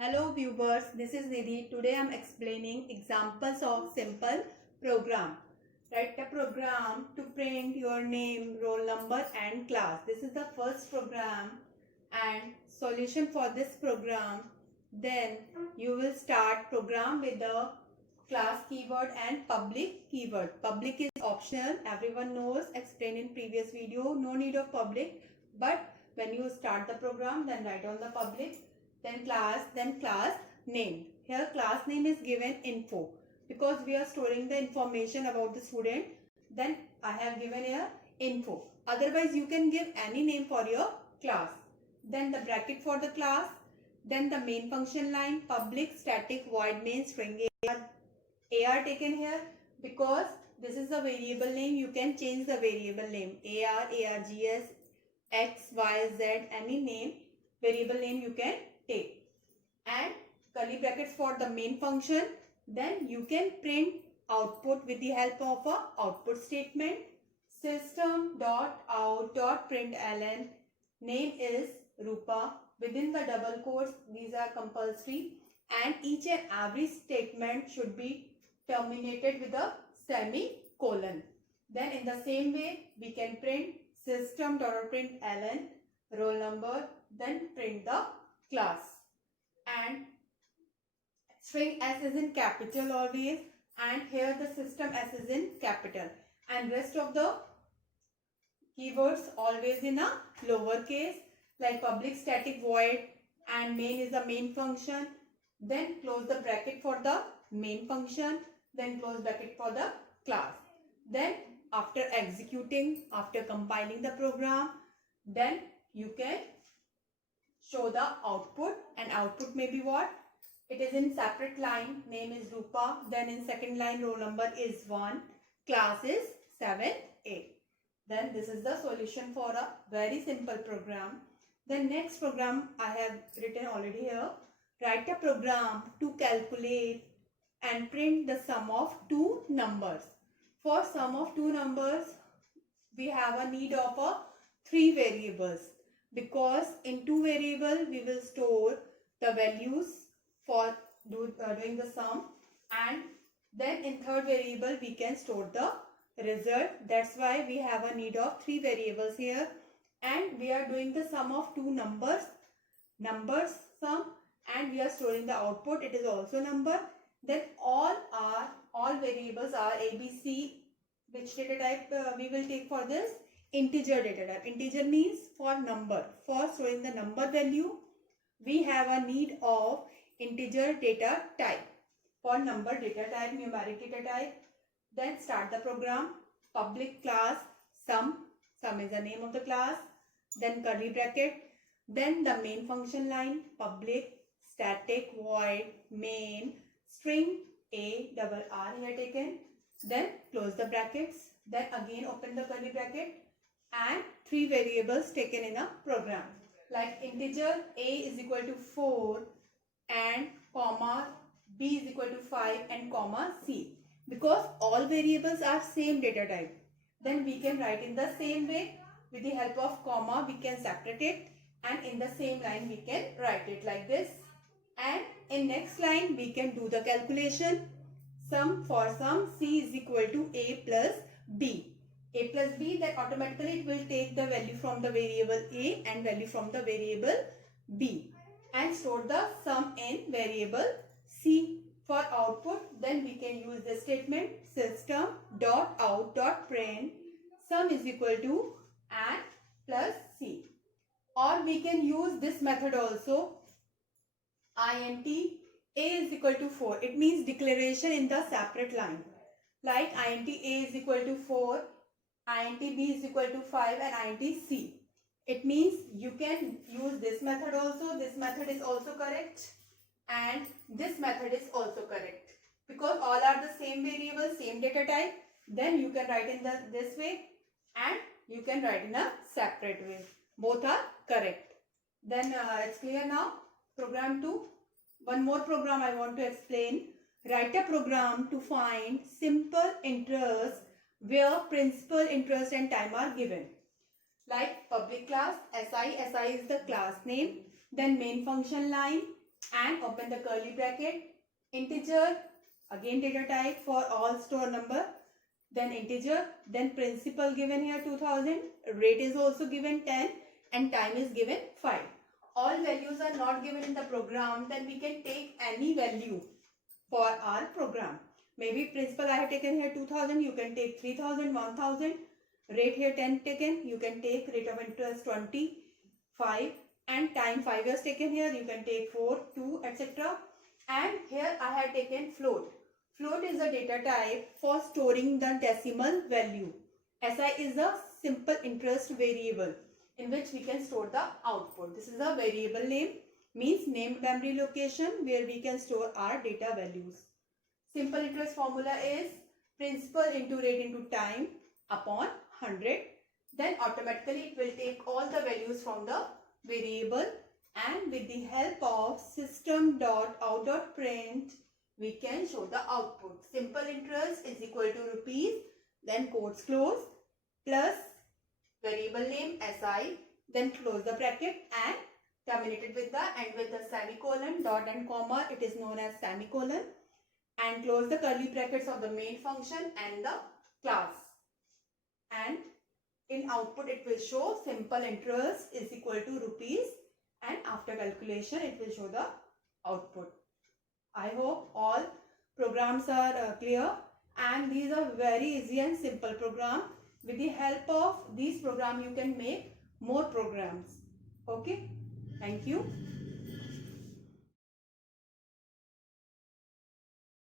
Hello viewers, this is Nidhi. Today I am explaining examples of simple program. Write a program to print your name, roll number and class. This is the first program and solution for this program. Then you will start program with the class keyword and public keyword. Public is optional. Everyone knows, explained in previous video. No need of public. But when you start the program, then write on the public, then class name. Here class name is given info because we are storing the information about the student. Then I have given here info. Otherwise you can give any name for your class. Then the bracket for the class. Then the main function line, public, static, void, main, string. AR taken here because this is the variable name. You can change the variable name. AR, ARGS, X, Y, Z, any name, variable name you can take. And curly brackets for the main function. Then you can print output with the help of a output statement. System.out.println. Name is Rupa. Within the double quotes, these are compulsory. And each and every statement should be terminated with a semicolon. Then in the same way, we can print system.out.println, roll number, then print the class. And string S is in capital always, and here the system S is in capital, and rest of the keywords always in a lowercase, like public, static, void, and main is the main function. Then close the bracket for the main function, then close bracket for the class. Then after executing, after compiling the program, then you can show the output, and output may be what? It is in separate line, name is Rupa, then in second line roll number is 1, class is 7, 8. Then this is the solution for a very simple program. The next program I have written already here. Write a program to calculate and print the sum of two numbers. For sum of two numbers, we have a need of a 3 variables, because in 2 variable we will store the values for doing the sum, and then in third variable we can store the result. That's why we have a need of 3 variables here, and we are doing the sum of two numbers sum, and we are storing the output, it is also number. Then all variables are ABC. Which data type we will take for this? Integer data type. Integer means for number. For storing the number value, we have a need of integer data type. For number data type, numeric data type. Then start the program. Public class sum is the name of the class. Then curly bracket. Then the main function line, public, static, void, main, string, ARR here taken. Then close the brackets. Then again open the curly bracket, and 3 variables taken in a program, like integer A is equal to 4 and comma B is equal to 5 and comma C. Because all variables are same data type, then we can write in the same way. With the help of comma we can separate it, and in the same line we can write it like this. And in next line we can do the calculation. Sum, for sum, C is equal to A plus B. A plus B, then automatically it will take the value from the variable A and value from the variable B, and store the sum in variable C. For output, then we can use the statement system.out.print sum is equal to and plus C. Or we can use this method also, int A is equal to 4. It means declaration in the separate line, like int A is equal to 4, int B is equal to 5 and int C. It means you can use this method also. This method is also correct, and this method is also correct, because all are the same variable, same data type. Then you can write in this way, and you can write in a separate way. Both are correct. Then it's clear now. Program 2. One more program I want to explain. Write a program to find simple interest where principal, interest and time are given. Like public class, SI is the class name. Then main function line, and open the curly bracket. Integer, again data type for all store number, then integer, then principal given here 2000, rate is also given 10 and time is given 5. All values are not given in the program, then we can take any value for our program. Maybe principal I have taken here 2000, you can take 3000, 1000. Rate here 10 taken, you can take rate of interest 25, and time 5 years taken here, you can take 4, 2, etc. And here I have taken float. Float is a data type for storing the decimal value. SI is a simple interest variable in which we can store the output. This is a variable name, means named memory location where we can store our data values. Simple interest formula is principal into rate into time upon 100. Then automatically it will take all the values from the variable, and with the help of system.out.print we can show the output. Simple interest is equal to rupees, then quotes close, plus variable name SI, then close the bracket and terminate it with the end with the semicolon, dot and comma, it is known as semicolon, and close the curly brackets of the main function and the class. And in output it will show simple interest is equal to rupees, and after calculation it will show the output. I hope all programs are clear, and these are very easy and simple program. With the help of these program you can make more programs. Okay, thank you.